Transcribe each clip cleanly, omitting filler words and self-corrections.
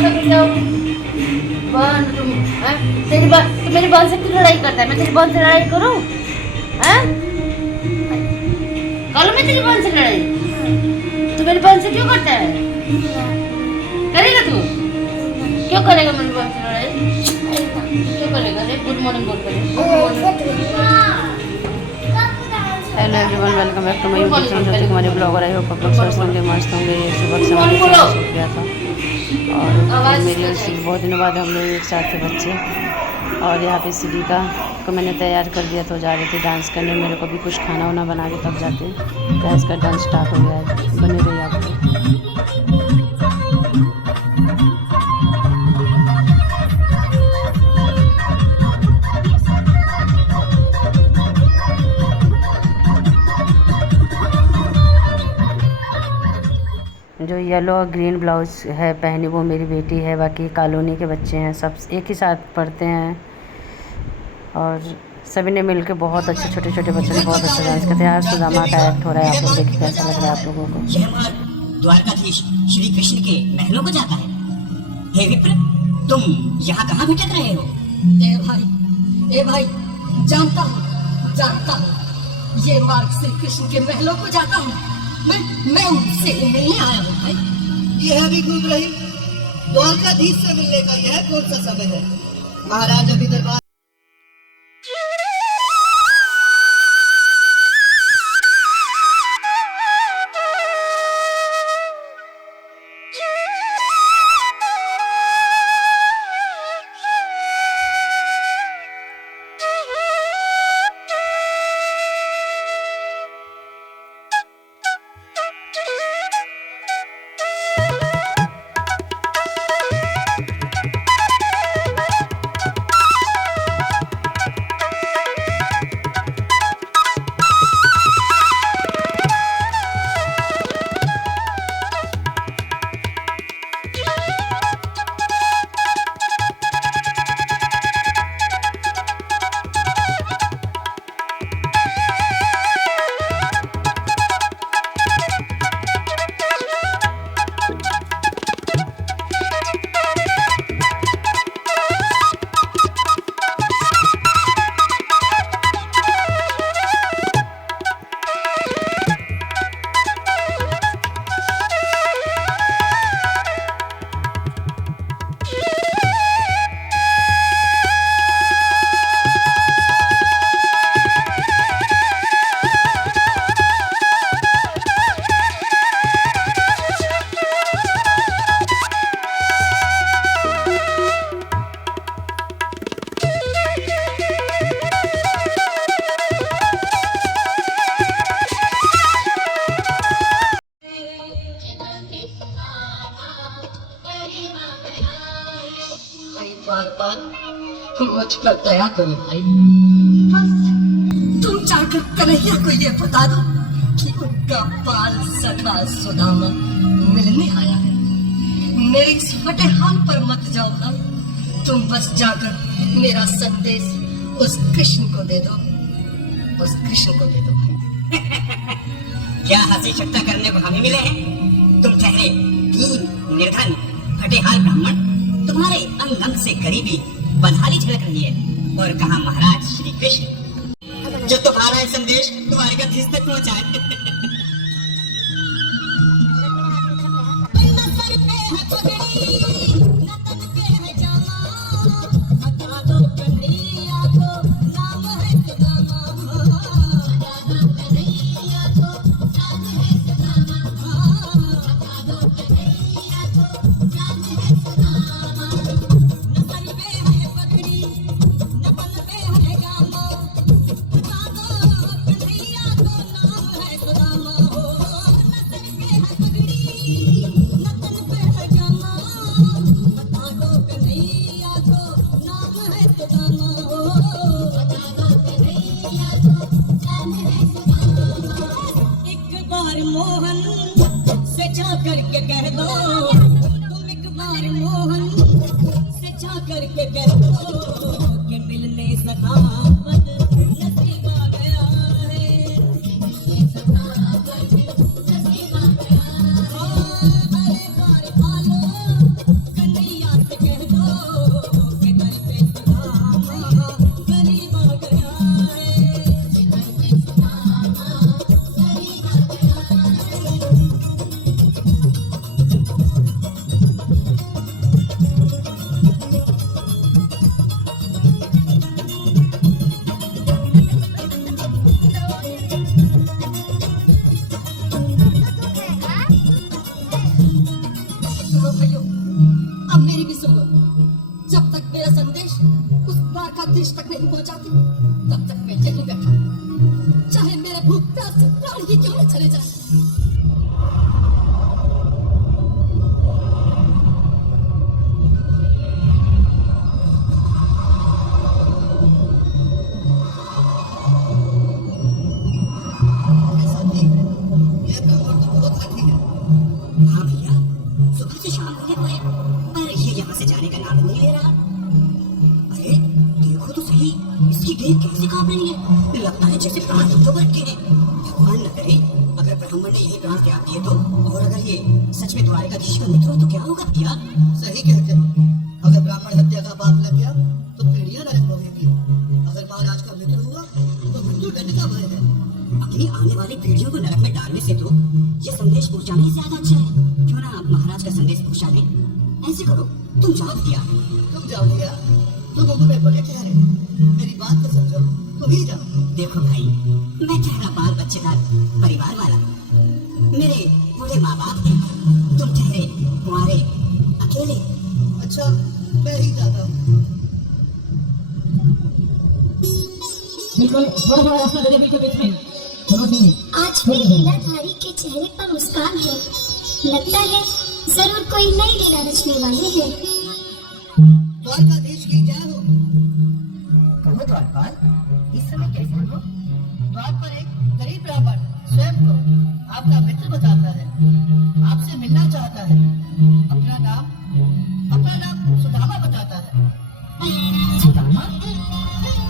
माता को जाओ बहन तुम हैं? तेरी बहन तो मेरी बहन से क्यों लड़ाई करता है? मैं तेरी बहन से लड़ाई करूं हैं? कल मैं तेरी बहन से लड़ाई तो मेरी बहन से क्यों करता है? करेगा तू? क्यों करेगा मेरी बहन से लड़ाई? क्यों करेगा? गुड मॉर्निंग बोल कर hello everyone, welcome back to my YouTube channel. हमारे ब्लॉगर आई होप आप लोग स्वस्थ होंगे, मस्त होंगे। सुबह से हमारे शूट किया था और मेरी और सीढ़ी बहुत दिनों बाद हम लोग एक साथ थे बच्चे। और यहाँ पे सीढ़ी को मैंने तैयार कर दिया तो जा रहे थे डांस करने। मेरे को भी कुछ खाना वाना बना के तब जाते। गैस का डांस स्टार्ट हो गया है, बने रहिए आप लोग। जो येलो और ग्रीन ब्लाउज है पहनी वो मेरी बेटी है। बाकी कॉलोनी के बच्चे हैं, सब एक ही साथ पढ़ते हैं और सभी ने मिलकर बहुत अच्छे, छोटे छोटे बच्चों ने बहुत अच्छा डांस करते हैं। आज सुदामा का एक्ट हो रहा है, आप लोग देखिए कैसा लग रहा है आप लोगों को। यह मार्ग द्वारकाधीश श्री कृष्ण के महलों को जाता है। हे विप्र, तुम यहाँ कहाँ भटक रहे हो? ए भाई, जानता हूँ ये मार्ग श्री कृष्ण के महलों को जाता हूँ। मैं उनसे मिलने आया हूँ भाई। यह भी घूम रही द्वारकाधीश से मिलने का यह कौन सा समय है? महाराज अभी दरबार मुझ पर दया करो भाई। बस तुम जाकर कन्हैया को ये बता दो कि उनका बाल सखा सुदामा मिलने आया है। मेरे इस फटे हाल पर मत जाओ भाई। तुम बस जाकर मेरा संदेश उस कृष्ण को दे दो, उस कृष्ण को दे दो भाई। क्या हंसी शक्ता करने को हमें मिले हैं? तुम ठहरे दीन निर्धन फटे हाल ब्राह्मण, तुम्हारे अंग अंग से गरीबी बदहाली झलक रही है। और कहा महाराज श्री कृष्ण जो तुम्हारा संदेश तुम्हारे गधीश तक पहुंचाए। मोहन से जा करके कह दो, तुम एक बार मोहन से जा करके कह दो कि मिलने सखावत नसीब आ गया है। सखावत नसीब आ गया है। अरे बार पालो कन्हैया सुनो, जब तक मेरा संदेश उस द्वारकाधीश तक नहीं पहुंचाती तब तक मैं यहीं बैठा, चाहे मेरे भूख प्यास से प्राण ही क्यों न चले जाए। हाँ भैया, सुबह से शाम होने को है पर ये यहाँ से जाने का नाम नहीं ले रहा। अरे देखो तो सही, इसकी देह कैसे कांप रही है, लगता है जैसे प्राण हाथों पर अटके हैं। भगवान न करे अगर ब्राह्मण ने यही प्राण त्याग दिए तो, और अगर ये सच में द्वारकाधीश का मित्र हो तो क्या होगा भैया? सही कहते हैं, अगर ब्राह्मण हत्या का पाप लग गया तो पीढ़ियां नरक भोगेंगी। अगर महाराज का मित्र हुआ तो मृत्यु दंड का भय है। अपनी आने वाली पीढ़ियों को नरक में डालने से तो ये संदेश पहुंचाने से ज्यादा अच्छा है। क्यों ना महाराज का संदेश पहुंचा दें। ऐसे करो, तुम जाओ भैया। तुम जाओ भैया, तुम उम्र में बड़े ठहरे, मेरी बात को समझो, तुम ही जाओ। देखो भाई, मैं ठहरा बाल बच्चेदार परिवार वाला, मेरे बूढ़े माँ बाप हैं, तुम ठहरे कुंवारे अकेले। अच्छा, मैं ही जाता हूँ। बिल्कुल थोड़ा थोड़ा रास्ता दे दे, बिल्कुल बीच में रोड नहीं। आज भी लीलाधारी के चेहरे पर मुस्कान है, लगता है जरूर कोई नई लीला रचने वाले हैं। द्वारकाधीश की जय हो। कहो द्वारपाल, इस समय कैसे हो? द्वार पर एक गरीब ब्राह्मण स्वयं को आपका मित्र बताता है, आपसे मिलना चाहता है। अपना नाम सुदामा बताता है। सुदामा?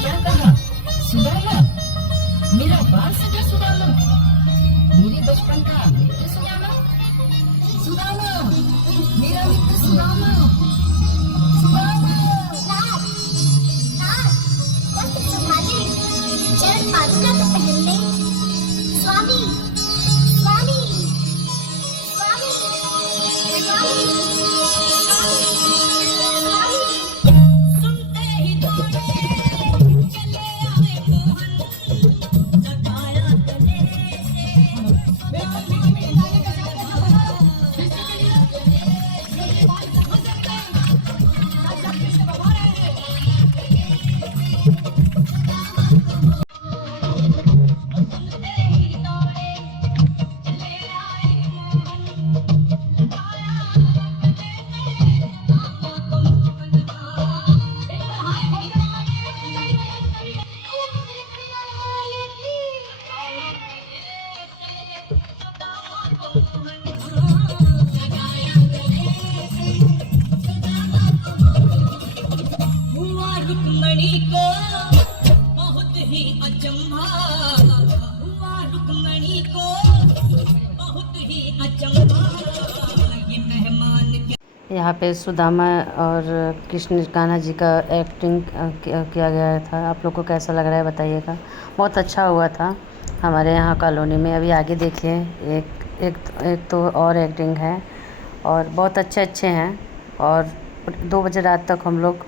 क्या कहा? सुदामा? मेरा बाल सजा सुदामा? मेरे बचपन का मित्र सुदामा? सुदामा, मेरा मित्र सुदामा। चरण पादुका तो पहन ले। स्वामी, स्वामी, स्वामी, स्वामी, स्वामी। सुनते ही दौड़े चले आए मोहन, लगाया गले हुआ रुक्मणी को बहुत ही अचंभा, हुआ रुक्मणी को बहुत ही अचंभा, ये मेहमान यहाँ पे सुदामा और कृष्ण कान्हा जी का एक्टिंग किया गया था। आप लोग को कैसा लग रहा है बताइएगा। बहुत अच्छा हुआ था हमारे यहाँ कॉलोनी में। अभी आगे देखिए, एक तो और एक्टिंग है और बहुत अच्छे हैं। और 2 बजे रात तक हम लोग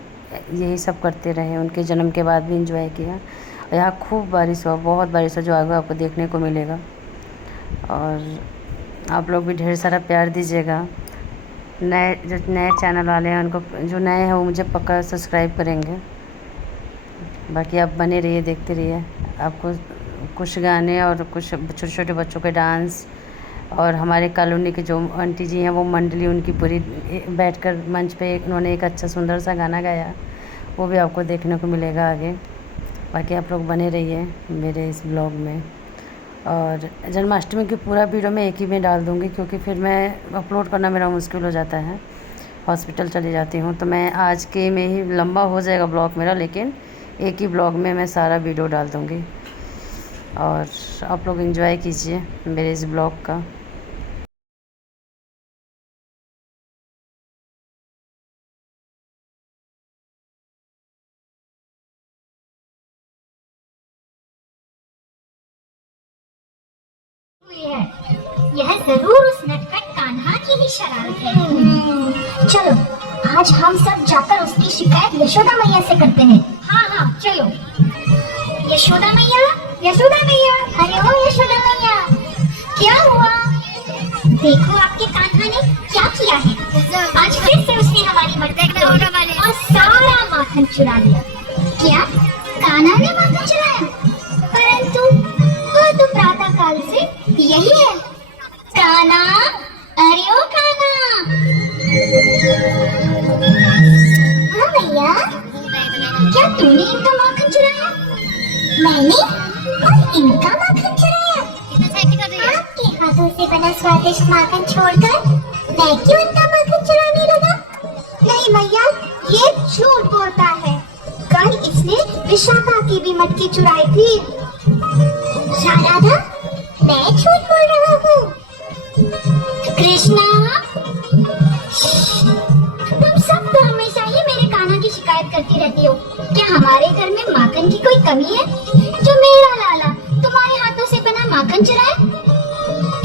यही सब करते रहे। उनके जन्म के बाद भी एंजॉय किया। यहाँ खूब बारिश हुआ, बहुत बारिश हुआ, जो आगे आपको देखने को मिलेगा। और आप लोग भी ढेर सारा प्यार दीजिएगा। जो नए चैनल वाले हैं उनको, जो नए हैं वो मुझे पक्का सब्सक्राइब करेंगे। बाकी आप बने रहिए, देखते रहिए। आपको कुछ गाने और कुछ छोटे छोटे बच्चों के डांस, और हमारे कॉलोनी के जो आंटी जी हैं वो मंडली, उनकी पूरी बैठकर मंच पे उन्होंने एक अच्छा सुंदर सा गाना गाया, वो भी आपको देखने को मिलेगा आगे। बाकी आप लोग बने रहिए मेरे इस ब्लॉग में। और जन्माष्टमी की पूरा वीडियो मैं एक ही में डाल दूँगी, क्योंकि फिर मैं अपलोड करना मेरा मुश्किल हो जाता है, हॉस्पिटल चली जाती हूँ। तो मैं आज के में ही लंबा हो जाएगा ब्लॉग मेरा, लेकिन एक ही ब्लॉग में मैं सारा वीडियो डाल दूँगी। और आप लोग एंजॉय कीजिए मेरे इस ब्लॉग का। यह जरूर उस नटखट कान्हा की ही शरारत है। चलो आज हम सब जाकर उसकी शिकायत यशोदा मैया से करते हैं। हाँ चलो। यशोदा मैया, यशोदा मैया, अरे ओ यशोदा मैया, क्या हुआ? देखो आपके कान्हा ने क्या किया है। आज फिर से उसने हमारी मर्द चुरा लिया। क्या कान्हा ने माखन चुराया? परंतु वो तो प्रातः काल से यही है। कान्हा, अरे ओ कान्हा। हाँ भैया, क्या तूने इनका माखन चुराया? मैंने और इनका माखन चुराया? आपके हाथों से बना स्वादिष्ट माखन छोड़कर मैं क्यों इनका माखन चुराने लगा? नहीं भैया, ये झूठ बोलता है। कल इसने विशाखा की भी मटकी चुराई थी। राधा, मैं झूठ बोल रहा हूँ। कृष्णा, तुम सब तो हमेशा ही मेरे कान्हा की शिकायत करती रहती हो। क्या हमारे घर में माखन की कोई कमी है जो मेरा लाला तुम्हारे हाथों से बना माखन चुराए?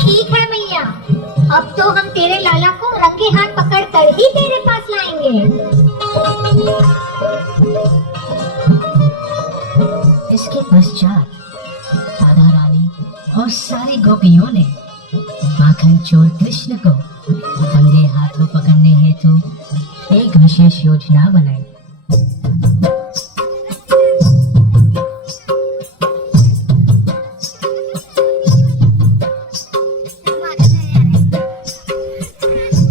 ठीक है भैया, अब तो हम तेरे लाला को रंगे हाथ पकड़ कर ही तेरे पास लाएंगे। इसके पश्चात राधा रानी और सारी गोपियों ने माखन चोर कृष्ण को रंगे हाथों पकड़ने हेतु एक विशेष योजना बनाई।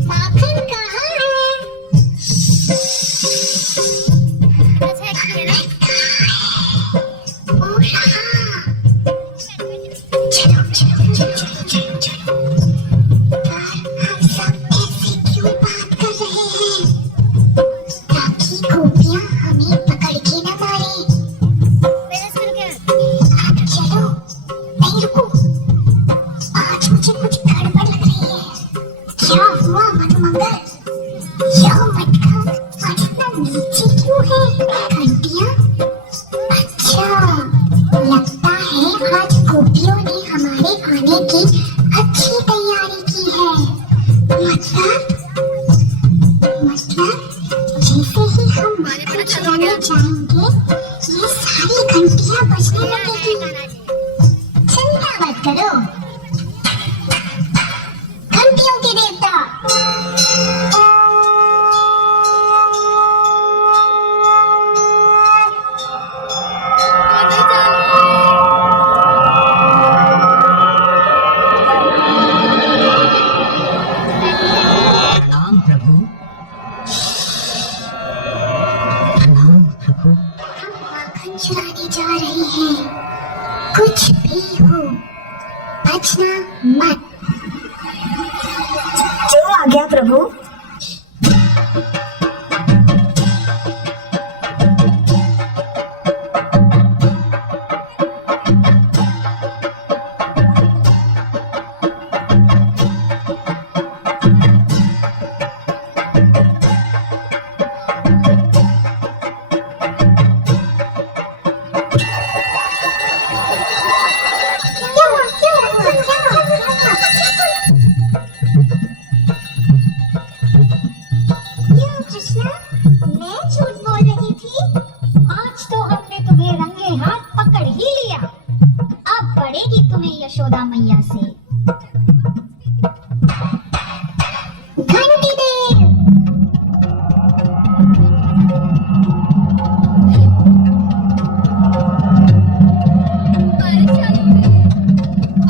माखन कहाँ है? ओ रहा। चलो चलो चलो चलो चलो चलो। पर हम सब ऐसे क्यों बात कर रहे हैं ताकि गोपियां हमें पकड़ के न मारे? अब चलो, नहीं रुको, आज मुझे कुछ गड़बड़ लग रही है। क्या हुआ मधुमंगल? यह मटका आज इतना नीचे क्यों है? घंटियां? अच्छा, लगता है आज गोपियों ने हमारे आने की अच्छी तैयारी की है। मतलब जैसे ही हम माखन चुराने जाएंगे, ये सारी घंटियां बजने लगेगी। चिंता मत करो, घंटियों के देवता। प्रणाम प्रभु, प्रणाम प्रभु। हम माखन चुराने जा रहे हैं। कुछ भी हो, बचना मत। जो आ गया प्रभु। यशोदा मैया से। घंटी दे।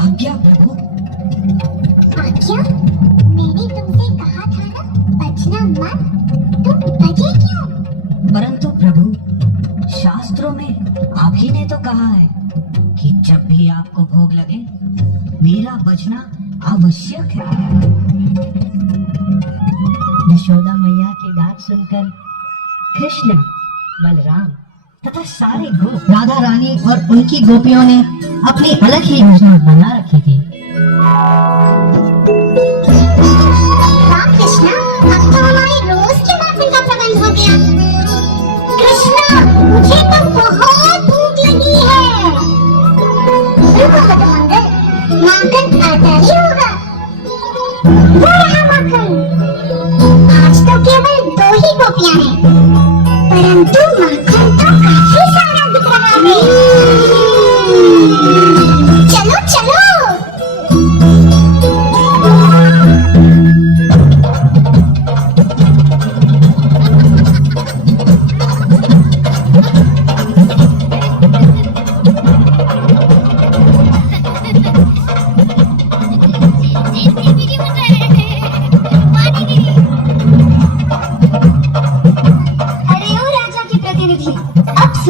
आज्ञा प्रभु। आज्ञा? मैंने तुमसे कहा था ना, बचना मत। तुम बचे क्यों? परंतु प्रभु, शास्त्रों में आप ही ने तो कहा है कि जब भी आपको भोग लगे मेरा बजना आवश्यक है। यशोदा मैया की डांट सुनकर कृष्ण, बलराम तथा सारे गोप, राधा रानी और उनकी गोपियों ने अपनी अलग ही योजना बना रखी थी। हाँ कृष्णा, अब तो हमारे रोज के माखन का प्रबंध हो गया। कृष्णा, मुझे तो बहुत भूख लगी है। रुको मधुमंगल, माखन आता ही होगा। वो रहा माखन। आज तो केवल 2 ही गोपियां हैं, परंतु माखन तो काफी सारा दिख रहा है। चलो चलो।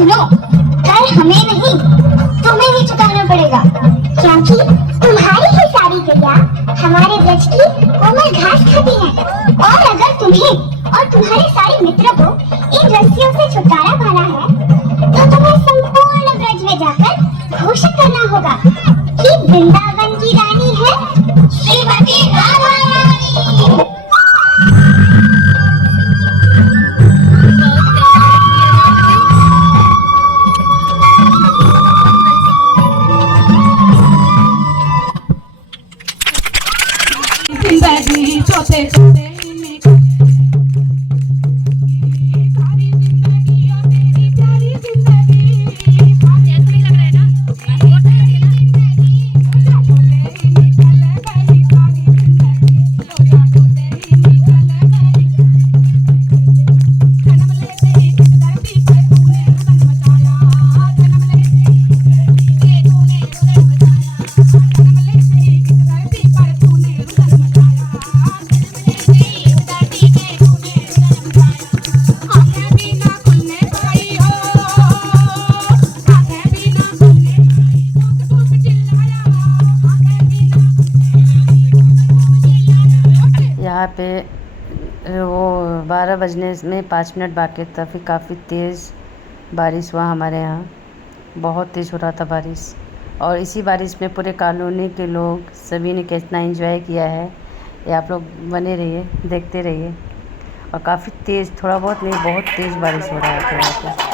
सुनो, कर हमें नहीं तुम्हें ही चुकाना पड़ेगा, क्योंकि तुम्हारी ही सारी गैया हमारे ब्रज की कोमल घास खाती है। और अगर तुम्हें और तुम्हारे सारे मित्रों को इन रस्सियों से छुटकारा पाना है तो तुम्हें संपूर्ण ब्रज में जाकर घोषित करना होगा कि वृंदावन की रानी है श्रीमती राधा रानी। जिंदगी चोते चोते यहाँ पे वो 12 बजने में 5 मिनट बाकी था, फिर काफ़ी तेज़ बारिश हुआ हमारे यहाँ, बहुत तेज़ हो रहा था बारिश। और इसी बारिश में पूरे कॉलोनी के लोग सभी ने कितना एंजॉय किया है, ये आप लोग बने रहिए, देखते रहिए। और काफ़ी तेज़, थोड़ा बहुत नहीं, बहुत तेज़ बारिश हो रहा है यहाँ पे।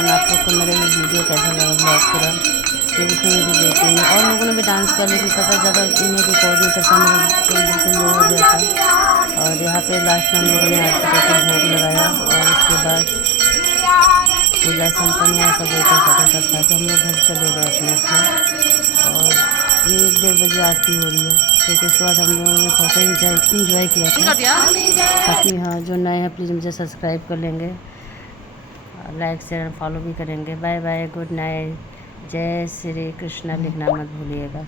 आप लोग को मेरा ये वीडियो कैसा लगा ब्लॉग पूरा, तो उसमें भी देखेंगे। और लोगों ने भी डांस किया, लेकिन पता ज़्यादा इन्हें रिकॉर्ड नहीं करता, मेरा बिल्कुल लो हो गया था। और यहाँ पे लास्ट में हम लोगों ने आरती का भोग लगाया और उसके बाद पूजा संपन्न हुआ, सब एक फोटो सब था, तो हम लोग घर चले गए अपने से। और ये 1-1:30 बजे आरती हो रही है, तो उसके बाद हम लोगों ने थोड़ा इंजॉय किया था। बाकी हाँ, जो नए हैं प्लीज़ मुझे सब्सक्राइब कर लेंगे, लाइक शेयर फॉलो भी करेंगे। बाय बाय, गुड नाइट, जय श्री कृष्णा लिखना मत भूलिएगा।